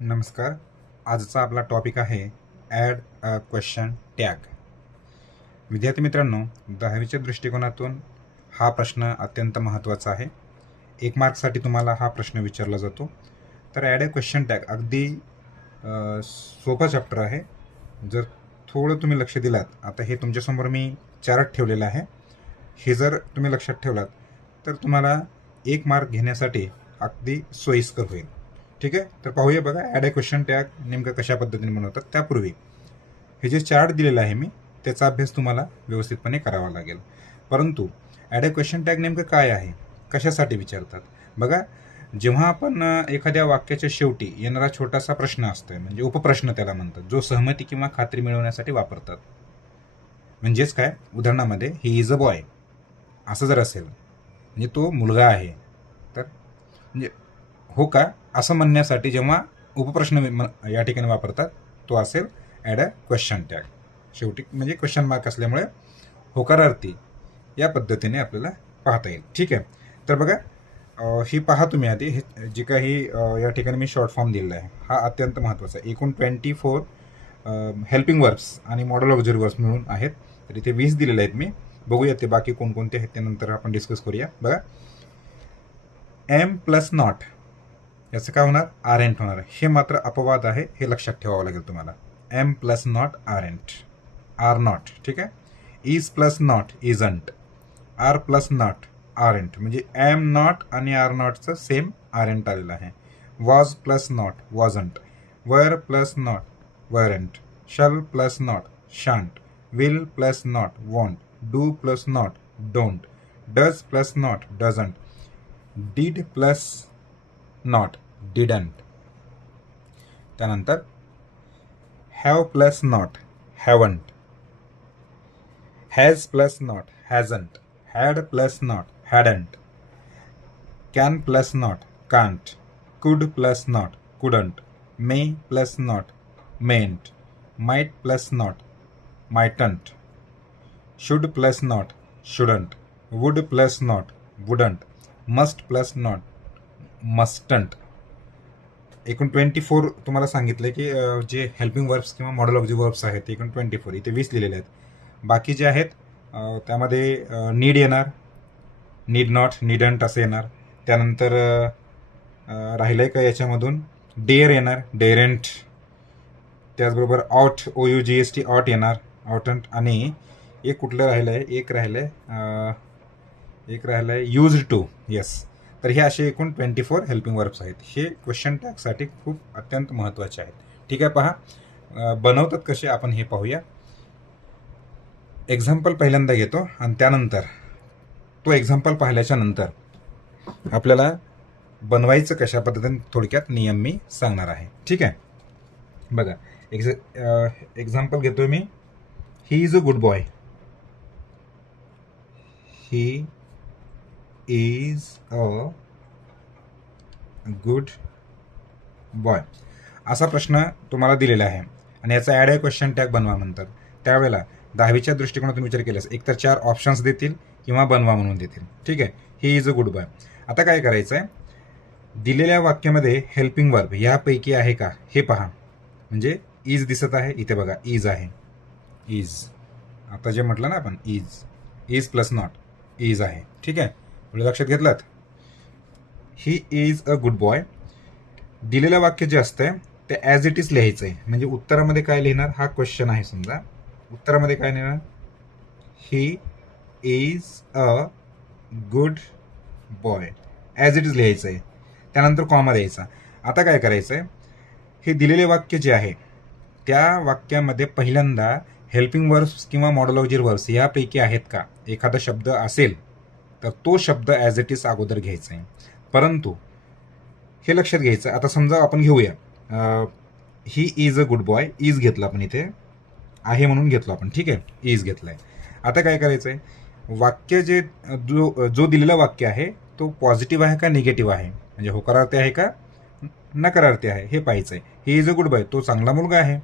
नमस्कार. आजचा आपला टॉपिक आहे ॲड अ क्वेश्चन टॅग. विद्यार्थी मित्रांनो, 10वीच्या दृष्टिकोनातून हा प्रश्न अत्यंत महत्त्वाचा आहे. 1 मार्कसाठी तुम्हाला हा प्रश्न विचारला जातो. तर ॲड अ क्वेश्चन टॅग अगदी सोपा चॅप्टर आहे. जर थोडं तुम्ही लक्ष दिलात, आता हे तुमच्यासमोर मी चार्ट ठेवलेला आहे. हे जर तुम्ही लक्षात ठेवलात तर तुम्हाला 1 मार्क घेण्यासाठी अगदी सोयीस्कर होईल. ठीक आहे. तर पाहूया बघा ॲड अ क्वेश्चन टॅग नेमकं कशा पद्धतीने बनवतात. त्यापूर्वी हे जे चार्ट दिलेलं आहे मी त्याचा अभ्यास तुम्हाला व्यवस्थितपणे करावा लागेल. परंतु ॲड अ क्वेश्चन टॅग नेमकं काय आहे, कशासाठी विचारतात बघा. जेव्हा आपण एखाद्या वाक्याच्या शेवटी येणारा छोटासा प्रश्न असतोय म्हणजे उपप्रश्न त्याला म्हणतात, जो सहमती किंवा खात्री मिळवण्यासाठी वापरतात. म्हणजेच काय, उदाहरणामध्ये ही इज अ बॉय असं जर असेल म्हणजे तो मुलगा आहे, तर म्हणजे हो का असं म्हणण्यासाठी जेव्हा उपप्रश्न या ठिकाणी वापरतात तो असेल ॲड अ क्वेश्चन टॅग. शेवटी म्हणजे क्वेश्चन मार्क असल्यामुळे होकारार्थी या पद्धतीने आपल्याला पाहता येईल. ठीक आहे. तर बघा ही पहा तुम्ही आधी हे जे काही या ठिकाणी मी शॉर्ट फॉर्म दिलेला आहे हा अत्यंत महत्त्वाचा आहे. एकूण 24 हेल्पिंग वर्ब्स आणि मॉडल ऑक्झिलरी वर्ब्स मिळून आहेत. तर इथे 20 दिलेले आहेत. मी बघूया ते बाकी कोणकोणते आहेत ते नंतर आपण डिस्कस करूया. बघा एम प्लस नॉट याचं काय होणार, आरेंट होणार. हे मात्र अपवाद आहे, हे लक्षात ठेवावं लागेल तुम्हाला. Am plus not aren't, are not. ठीक आहे. Is plus not isn't, are plus not aren't. म्हणजे एम नॉट आणि आर नॉटचं सेम आरेंट आलेलं आहे. Was plus not wasn't, were plus not weren't, shall plus not shan't, will plus not won't, do plus not don't, does plus not doesn't, did plus not didn't. त्यानंतर have plus not haven't, has plus not hasn't, had plus not hadn't, can plus not can't, could plus not couldn't, may plus not mayn't, might plus not mightn't, should plus not shouldn't, would plus not wouldn't, must plus not mustn't. एकूण 24 तुम्हाला सांगितलं की जे helping verbs किंवा modal of the verbs आहेत एकूण 24, इथे 20 लिहिलेले आहेत. बाकी जे आहेत त्यामध्ये नीड येणार, नीड नॉट नीडंट असं येणार. त्यानंतर राहिलं आहे का याच्यामधून डेअर येणार, डेअरंट. त्याचबरोबर ऑट, OUGST ऑट येणार, ऑटंट. आणि एक कुठलं राहिलं आहे, एक राहिलं आहे यूज्ड टू. येस. तर हे असे एकूण 24 हेल्पिंग वर्ब्स आहेत. हे क्वेश्चन टॅगसाठी खूप अत्यंत महत्त्वाचे आहेत. ठीक आहे. पहा बनवतात कसे आपण हे पाहूया. एक्झाम्पल पहिल्यांदा घेतो आणि त्यानंतर तो एक्झाम्पल पाहिल्याच्या नंतर आपल्याला बनवायचं कशा पद्धतीने थोडक्यात नियम मी सांगणार आहे. ठीक आहे. बघा एक्झाम्पल घेतोय मी. He is a good boy, he is a good boy असा प्रश्न तुम्हाला दिलेला आहे आणि याचा ॲड अ क्वेश्चन टॅग बनवा म्हणतात. त्यावेळेला 10वीच्या दृष्टिकोनातून विचार केल्यास एकतर 4 ऑप्शन्स देतील किंवा बनवा म्हणून देतील. ठीक आहे. ही इज अ गुड बॉय. आता काय करायचं आहे, दिलेल्या वाक्यामध्ये हेल्पिंग वर्ब यापैकी आहे का हे पहा. म्हणजे इज दिसत आहे इथे बघा, इज आहे. इज आता जे म्हटलं ना आपण इज प्लस नॉट इज आहे. ठीक आहे. थोडं लक्षात घेतलात. ही इज अ गुड बॉय. दिलेलं वाक्य जे असतंय ते ॲज इट इज लिहायचं आहे. म्हणजे उत्तरामध्ये काय लिहिणार, हा क्वेश्चन आहे समजा. उत्तरामध्ये काय लिहिणार, ही is a good boy. As it is लिहायचं आहे. त्यानंतर कॉमा द्यायचा. आता काय करायचं आहे, हे दिलेले वाक्य जे आहे त्या वाक्यामध्ये पहिल्यांदा हेल्पिंग वर्ब्स किंवा मॉडल ऑक्झिलरी वर्ब्स यापैकी आहेत का, एखादा शब्द असेल तर तो शब्द ॲज इट इज अगोदर घ्यायचा आहे. परंतु हे लक्षात घ्यायचं. आता समजा आपण घेऊया ही is a good boy, is घेतला आपण इथे, आहे म्हणून घेतलो आपण. ठीक आहे. इज घेतलाय. आता काय करायचं आहे, वाक्य जे जो दिलेला वाक्य आहे तो पॉझिटिव्ह आहे का निगेटिव्ह आहे, म्हणजे होकारार्थी आहे का नकारार्थी आहे हे पाहायचं आहे. ही इज अ गुड बॉय, तो चांगला मुलगा आहे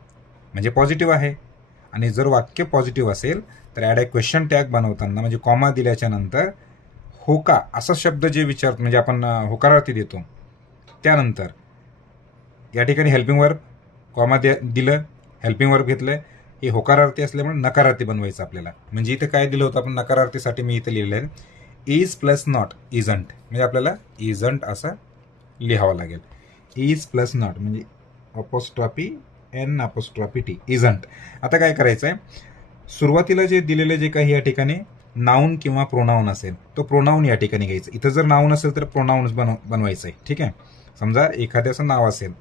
म्हणजे पॉझिटिव्ह आहे. आणि जर वाक्य पॉझिटिव्ह असेल तर ॲड अ क्वेश्चन टॅग बनवताना म्हणजे कॉमा दिल्याच्या नंतर हो का असा शब्द जे विचारतो म्हणजे आपण होकारार्थी देतो त्यानंतर या ठिकाणी हेल्पिंग वर्ब कॉमा दिलं, हेल्पिंग वर्ब घेतलं, हे होकारार्थी असल्यामुळे नकारार्थी बनवायचं आपल्याला. म्हणजे इथं काय दिलं होतं आपण नकारार्थीसाठी मी इथं लिहिलं आहे इज प्लस नॉट इजंट, म्हणजे आपल्याला इजंट असं लिहावं लागेल. इज प्लस नॉट म्हणजे apostrophe n apostrophe t isn't. आता काय करायचं आहे, सुरुवातीला जे दिलेलं जे काही या ठिकाणी नाऊन किंवा प्रोनाऊन असेल तो प्रोनाऊन या ठिकाणी घ्यायचं. इथं जर नाऊन असेल तर प्रोनाऊन्स बनवायचं आहे. ठीक आहे. समजा एखाद्याचं नाव असेल,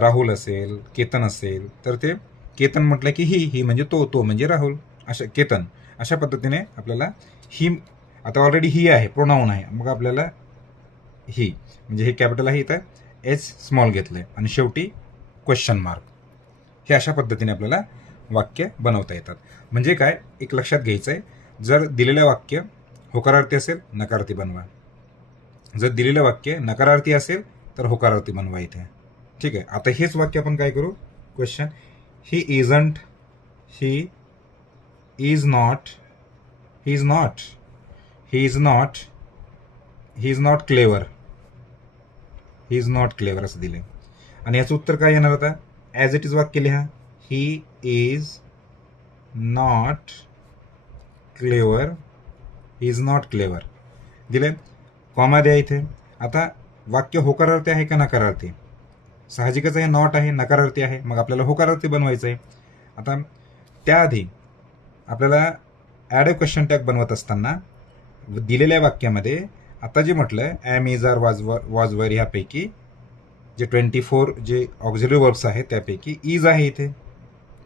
राहुल असेल, केतन असेल, तर ते केतन म्हटलं की ही म्हणजे तो म्हणजे राहुल, अशा केतन अशा पद्धतीने आपल्याला ही, आता ऑलरेडी ही आहे प्रोनाऊन आहे, मग आपल्याला ही म्हणजे हे कॅपिटल आहे, इथं एच स्मॉल घेतलं आहे आणि शेवटी क्वेश्चन मार्क. हे अशा पद्धतीने आपल्याला वाक्य बनवता येतात. म्हणजे काय एक लक्षात घ्यायचं आहे, जर दिलेलं वाक्य होकारार्थी असेल नकारार्थी बनवा, जर दिलेलं वाक्य नकारार्थी असेल तर होकारार्थी बनवा इथे. ठीक आहे. आता हेच वाक्य आपण काय करू, question he isn't, he is not, he is not, he is not, he is not clever, he is not clever असं दिलंय. आणि याचं उत्तर काय येणार आता, ॲज इट इज वाक्य लिहा, he is not clever, he is not clever दिले, कॉमा द्या इथे. आता वाक्य होकारार्थी आहे का नकारार्थी, साहजिकच आहे नॉट आहे, नकारार्थी आहे, मग आपल्याला होकारार्थी बनवायचं आहे. आता त्याआधी आपल्याला ॲड अ क्वेश्चन टॅग बनवत असताना दिलेल्या वाक्यामध्ये आता जे म्हटलं am is are was were ह्यापैकी जे 24 जे ऑक्झिलरी वर्ब्स आहेत त्यापैकी इज आहे इथे,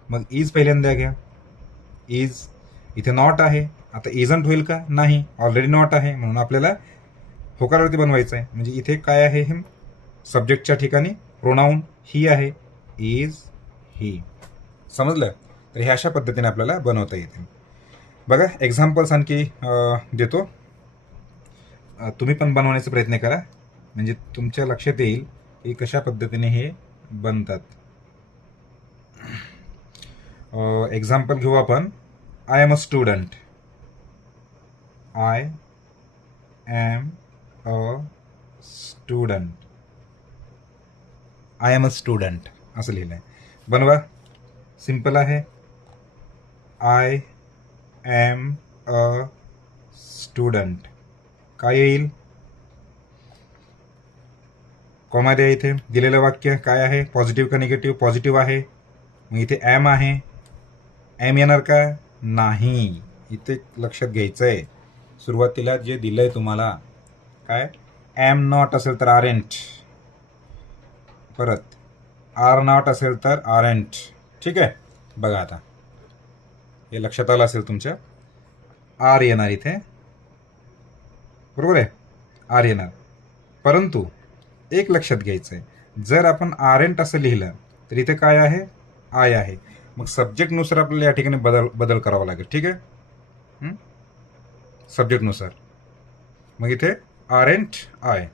मग इज पहिल्यांदा घ्या. इज इथे नॉट आहे, आता इजंट होईल का, नाही, ऑलरेडी नॉट आहे, म्हणून आपल्याला होकारार्थी बनवायचं आहे. म्हणजे इथे काय आहे, हे सब्जेक्टच्या ठिकाणी प्रोनाऊन ही आहे, इज ही. समजलं. तर हे अशा पद्धतीने आपल्याला बनवता येते. बघा एक्झाम्पल्स आणखी देतो, तुम्ही पण बनवण्याचा प्रयत्न करा, म्हणजे तुमच्या लक्षात येईल की कशा पद्धतीने हे बनतात. एक्झाम्पल घेऊ आपण. I am a student, I am a student, I am a student असं लिहिलं आहे. बनवा, सिंपल आहे. आय एम अ स्टुडंट काय येईल, कॉमा द्या इथे. दिलेलं वाक्य काय आहे, पॉझिटिव्ह का निगेटिव्ह, पॉझिटिव्ह आहे, मग इथे ॲम आहे, ॲम येणार का, नाही. इथे लक्षात घ्यायचं आहे, सुरुवातीला जे दिलंय तुम्हाला काय, ॲम नॉट असेल तर आरेंट, परत आर नॉट असेल तर आरेंट. ठीक आहे. बघा आता हे लक्षात आलं असेल तुमच्या, आर येणार इथे, बरोबर आहे, आर येणार. परंतु एक लक्षात घ्यायचं आहे, जर आपण आरेंट असं लिहिलं तर इथे काय आहे, आय आहे, मग सब्जेक्टनुसार आपल्याला या ठिकाणी बदल करावा लागेल. ठीक आहे, सब्जेक्टनुसार. मग इथे आरेंट आय,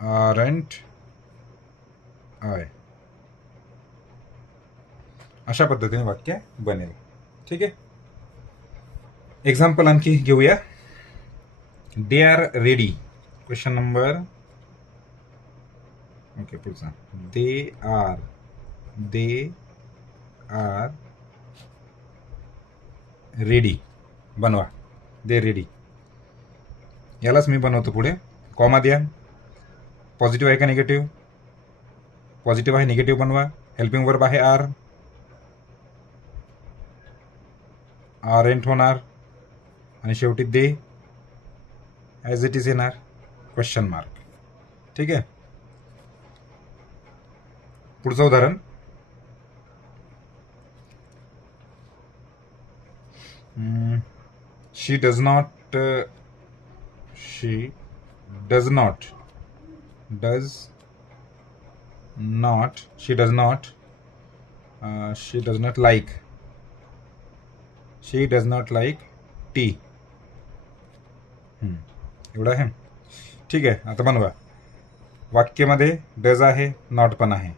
आरेंट आय, अशा पद्धतीने वाक्य बनेल. ठीक आहे. एक्झाम्पल आणखी घेऊया. They are ready, question number, okay पुढचा, दे आर रेडी बनवा, दे रेडी. यालाच मी बनवतो पुढे, कॉमा द्या. पॉझिटिव्ह आहे का निगेटिव्ह, पॉझिटिव्ह आहे, निगेटिव्ह बनवा. हेल्पिंग वर्ब आहे आर, आरेंट होणार आणि शेवटी दे ॲज इट इज येणार, क्वेश्चन मार्क. ठीक आहे. पुढचं उदाहरण, she does not, she does not, she does not, she does not like, she does not like tea. एवढं आहे. ठीक आहे. आता बनवा. वाक्यामध्ये डज आहे, नॉट पण आहे,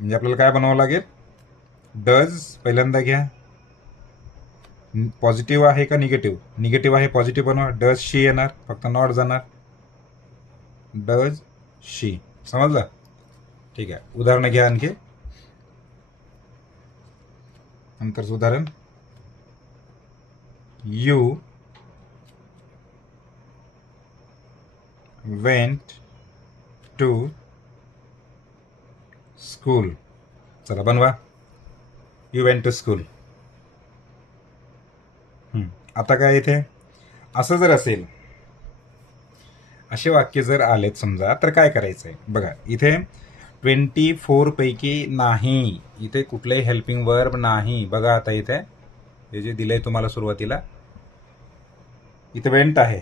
म्हणजे आपल्याला काय बनवावं लागेल, डज पहिल्यांदा घ्या. पॉझिटिव्ह आहे का निगेटिव्ह, निगेटिव्ह आहे, पॉझिटिव्ह बनवा. डज शी येणार, फक्त नॉट जाणार, डज शी. समजलं? ठीक आहे. उदाहरणं घ्या आणखी. नंतरचं उदाहरण, यू वेंट टू स्कूल. चला बनवा. You went to school. आता काय इथे असं जर असेल, असे वाक्य जर आलेत समजा, तर काय करायचं आहे बघा. इथे 24 पैकी नाही, इथे कुठलंही हेल्पिंग वर्ब नाही. बघा आता इथे हे जे दिलंय तुम्हाला सुरुवातीला, इथे वेंट आहे.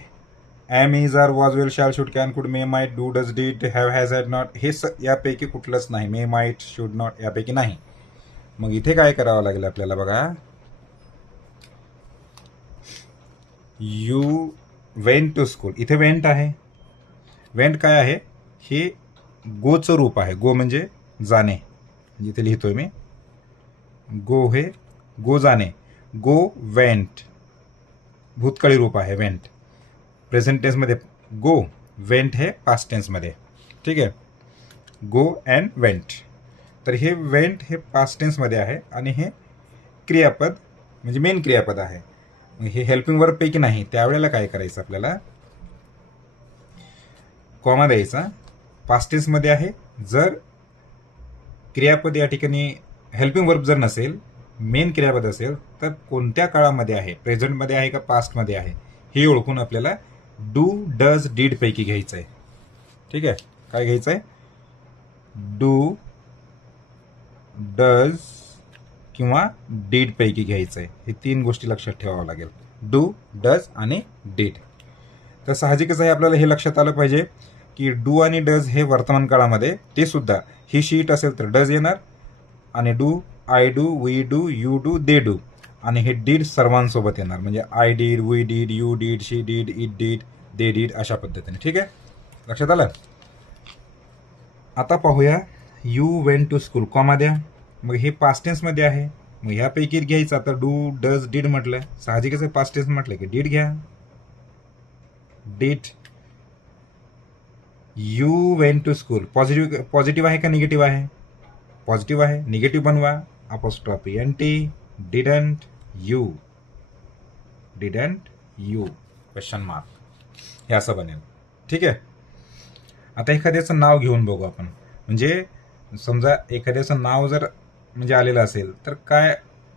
Am, is, are, was, will, shall, should, can, could, may, might, do, does, did, have, has, had, not, हे यापैकी कुठलंच नाही. मे, माइट, शुड, नॉट यापैकी नाही. मग इथे काय करावं लागेल आपल्याला बघा. You went to school. इथे वेंट आहे. वेंट काय आहे? हे गोचं रूप आहे. गो म्हणजे जाणे. इथे लिहितोय मी. गो हे गो जाणे. गो वेंट भूतकाळी रूप आहे वेंट. प्रेझेंट टेन्समध्ये गो, वेंट हे पास्ट टेन्समध्ये. ठीक आहे. Go and went. तर हे वेंट हे पास्ट टेन्समध्ये आहे आणि हे क्रियापद म्हणजे मेन क्रियापद आहे. हे हेल्पिंग वर्ब पैकी नाही. त्यावेळेला काय करायचं आपल्याला, कॉमा द्यायचा. पास्ट टेन्समध्ये आहे. जर क्रियापद या ठिकाणी हेल्पिंग वर्ब जर नसेल, मेन क्रियापद असेल, तर कोणत्या काळामध्ये आहे, प्रेझेंटमध्ये आहे का पास्टमध्ये आहे, हे ओळखून आपल्याला डू, डज, डीड पैकी घ्यायचं आहे. ठीक आहे. काय घ्यायचं आहे? डू, डज किंवा डीड पैकी घ्यायचं आहे. हे 3 गोष्टी लक्षात ठेवावं लागेल. डू, डज आणि डीड. तर साहजिकच आहे आपल्याला हे लक्षात आलं पाहिजे की डू आणि डज हे वर्तमान काळामध्ये, ते सुद्धा ही शीट असेल तर डज येणार, आणि do, I do, we do, you do, they do, आणि हे डीड सर्वांसोबत येणार. म्हणजे I did, we did, you did, she did, it did, they did, अशा पद्धतीने. ठीक आहे. लक्षात आलं? आता पाहूया. You went to school, comma द्या. मग हे पास्ट टेन्समध्ये आहे. मग ह्यापैकी घ्यायचं. आता डू, डज, डीड म्हटलं, साहजिकच आहे. पास्ट टेन्स म्हटलं की डीड घ्या. Did. You went to school, positive आहे का निगेटिव्ह आहे? पॉझिटिव्ह आहे. निगेटिव्ह बनवा. Apostrophe n t. Didn't you, didn't you, question mark, हे असं बनेल. ठीक आहे. आता एखाद्याचं नाव घेऊन बघू आपण. म्हणजे समजा एखाद्याचं नाव जर म्हणजे आलेलं असेल तर काय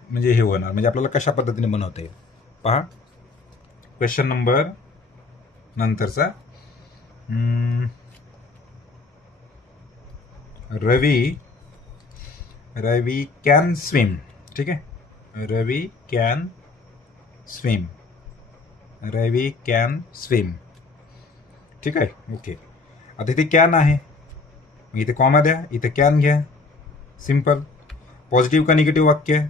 म्हणजे हे होणार, म्हणजे आपल्याला कशा पद्धतीने बनवता येईल पहा. क्वेश्चन नंबर नंतरचा, रवी कॅन स्विम. ठीक आहे. Ravi can swim, Ravi can swim. ठीक आहे. ओके. आता इथे कॅन आहे, इथे कॉमा द्या, इथे कॅन घ्या. सिंपल. पॉझिटिव्ह का निगेटिव्ह वाक्य?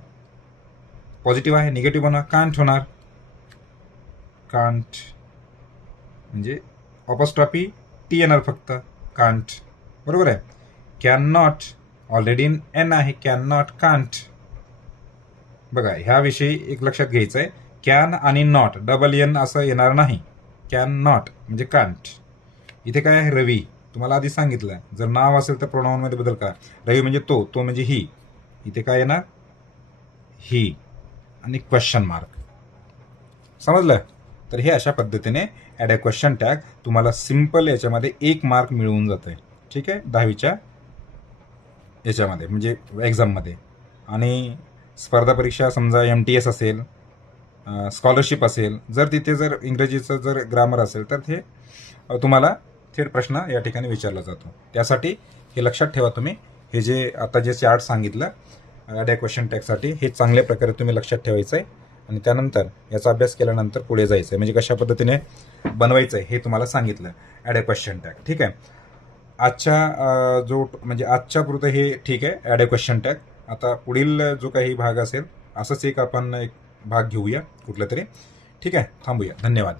पॉझिटिव्ह आहे. निगेटिव्ह बनवा. कांट होणार. कांट म्हणजे अपॉस्ट्रॉफी टी येणार फक्त. कांट. बरोबर आहे. कॅन नॉट, ऑलरेडी एन आहे. Can not, can't. बघा ह्याविषयी एक लक्षात घ्यायचं आहे. कॅन आणि नॉट डबल एन असं येणार नाही. कॅन नॉट म्हणजे कांट. इथे काय आहे? रवी. तुम्हाला आधी सांगितलं, जर नाव असेल तर प्रोनाउनमध्ये बदल करा. रवी म्हणजे तो, तो म्हणजे ही. इथे काय येणार? ही, आणि क्वेश्चन मार्क. समजलं? तर हे अशा पद्धतीने ॲड अ क्वेश्चन टॅग तुम्हाला सिंपल याच्यामध्ये 1 मार्क मिळवून जातं आहे. ठीक आहे. 10वीच्या याच्यामध्ये म्हणजे एक्झाममध्ये. आणि स्पर्धा परीक्षा समजा MTS असेल, स्कॉलरशिप असेल, जर तिथे जर इंग्रजीचं जर ग्रामर असेल तर ते तुम्हाला थेट प्रश्न या ठिकाणी विचारला जातो. त्यासाठी हे लक्षात ठेवा तुम्ही. हे जे आता जे चार्ट सांगितलं ॲड अ क्वेश्चन टॅगसाठी, हे चांगल्या प्रकारे तुम्ही लक्षात ठेवायचं आहे. आणि त्यानंतर याचा अभ्यास केल्यानंतर पुढे जायचं आहे. म्हणजे कशा पद्धतीने बनवायचं आहे हे तुम्हाला सांगितलं ॲड अ क्वेश्चन टॅग. ठीक आहे. आजच्या जो म्हणजे आजच्या पुरतं हे ठीक आहे ॲड अ क्वेश्चन टॅग. आता पुढील जो काही भाग असेल असंच एक आपण एक भाग घेऊया कुठला तरी. ठीक आहे. थांबूया. धन्यवाद.